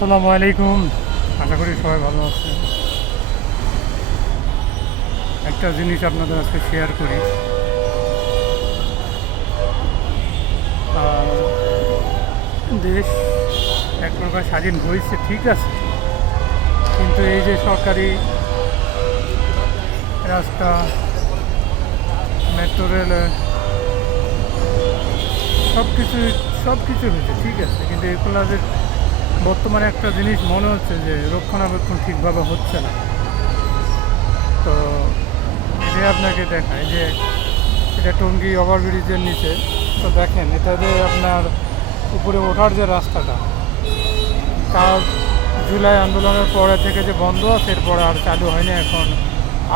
আসসালামু আলাইকুম। আশা করি সবাই ভালো আছেন। একটা জিনিস আপনাদের আজকে শেয়ার করি। দেশ এক প্রকার স্বাধীন হয়েছে, ঠিক আছে, কিন্তু এই যে সরকারি রাস্তা, মেট্রো রেল, সব কিছু হয়েছে, ঠিক আছে, কিন্তু এগুলোদের বর্তমানে একটা জিনিস মনে হচ্ছে যে রক্ষণাবেক্ষণ ঠিকভাবে হচ্ছে না। তো এটাই আপনাকে দেখায় যে এটা টঙ্গী ওভারব্রিজের নিচে। তো দেখেন, এটা যে আপনার উপরে ওঠার যে রাস্তাটা, তার জুলাই আন্দোলনের পরে থেকে যে বন্ধ আছে, এরপরে আর চালু হয়নি। এখন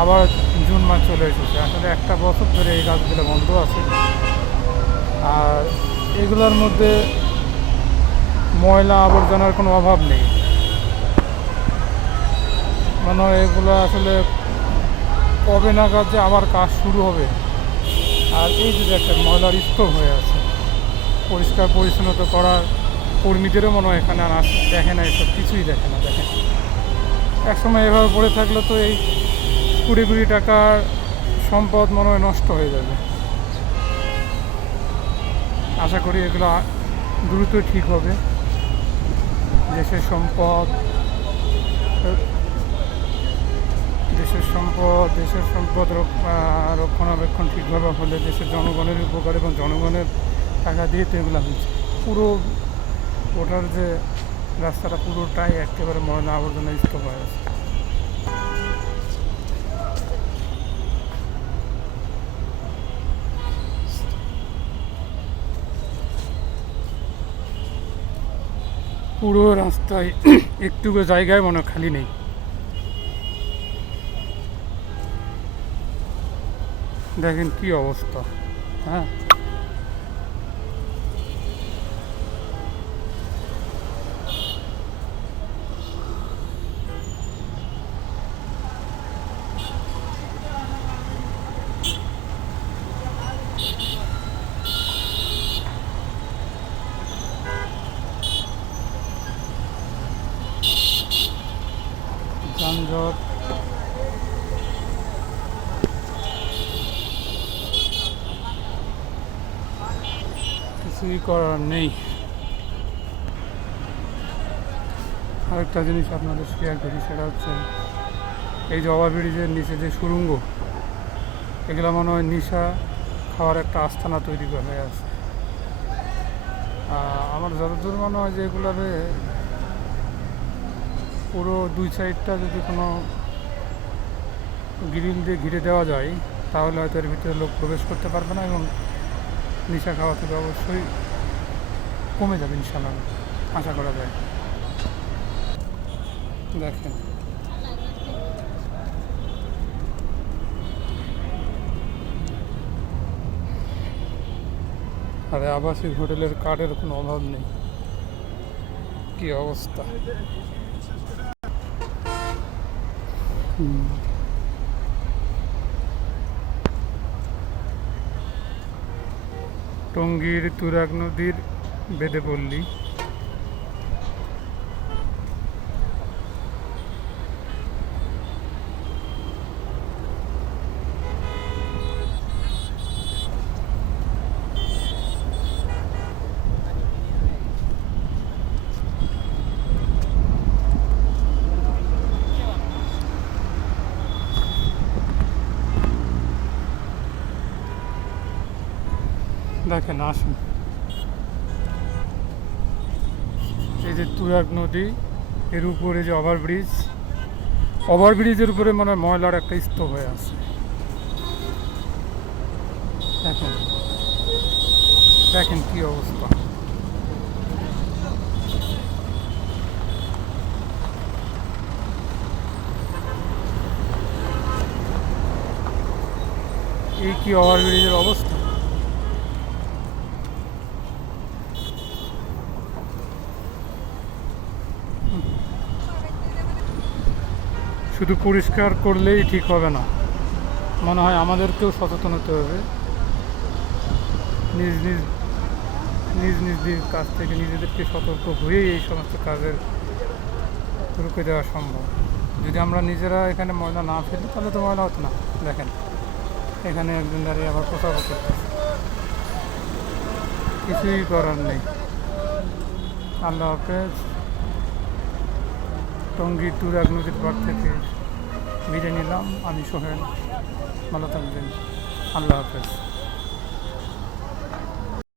আবার জুন মাস চলে এসেছে। আসলে একটা বছর ধরে এই কাজগুলো বন্ধ আছে। আর এগুলোর মধ্যে ময়লা আবর্জনার কোনো অভাব নেই। মানে এগুলো আসলে কবে নাগাদ যে আবার কাজ শুরু হবে। আর এই যে একটা ময়লার স্তূপ হয়ে আছে, পরিষ্কার পরিচ্ছন্নতা করার কর্মীদেরও মনে হয় এখানে আর দেখে না, এসব কিছুই দেখে না। দেখেন, একসময় এভাবে পড়ে থাকলে তো এই কোটি কোটি টাকার সম্পদ মনে হয় নষ্ট হয়ে যাবে। আশা করি এগুলো দ্রুত ঠিক হবে। দেশের সম্পদ রক্ষণাবেক্ষণ ঠিকভাবে হলে দেশের জনগণের উপকার, এবং জনগণের টাকা দিয়ে তো এগুলো হচ্ছে। পুরো ওটার যে রাস্তাটা পুরোটাই একেবারে ময়লা আবর্জনা স্তূপ হয়ে আছে। পুরো রাস্তায় একটুকু জায়গায় মনে হয় খালি নেই। দেখেন কি অবস্থা। হ্যাঁ, যানজট, কিছুই করার নেই। আরেকটা জিনিস আপনাদের শেয়ার করি, সেটা হচ্ছে এই যে ওভারব্রিজের নিচে যে সুড়ঙ্গ, এগুলো মনে হয় নেশা খাওয়ার একটা আস্তানা তৈরি হয়ে আছে। আমার যতদূর মনে হয় যে এগুলোরে পুরো দুই সাইডটা যদি কোনো গ্রিল দিয়ে ঘিরে দেওয়া যায়, তাহলে হয়তো এর ভিতরে লোক প্রবেশ করতে পারবে না, এবং নেশা খাওয়া থেকে অবশ্যই কমে যাবে ইনশাআল্লাহ, আশা করা যায়। দেখেন, আর আবাসিক হোটেলের কার্ডের কোনো অভাব নেই। কি অবস্থা! টঙ্গীর তুরাগ নদীর বেদেপল্লী। দেখেন, আসুন, এই যে তুরাগ নদী, এর উপরে যে ওভারব্রিজের উপরে মানে ময়লার একটা স্তূপ হয়ে আছে। দেখেন, দেখেন কি অবস্থা। এই কি ওভারব্রিজের অবস্থা! শুধু পরিষ্কার করলেই ঠিক হবে না, মনে হয় আমাদেরকেও সচেতন হতে হবে। নিজ নিজ কাছ থেকে নিজেদেরকে সতর্ক হয়েই এই সমস্ত কাজের রুখে দেওয়া সম্ভব। যদি আমরা নিজেরা এখানে ময়লা না ফেলি তাহলে তো ময়লা হতো না। দেখেন এখানে একজন দাঁড়িয়ে আবার কোথাও করতেছে, কিছুই করার নেই। আল্লাহ হাফেজ। টঙ্গী তুরাগ নদীর পাড় থেকে বিদায় নিলাম। আমি সোহেল, ভালো থাকবেন। আল্লাহ হাফেজ।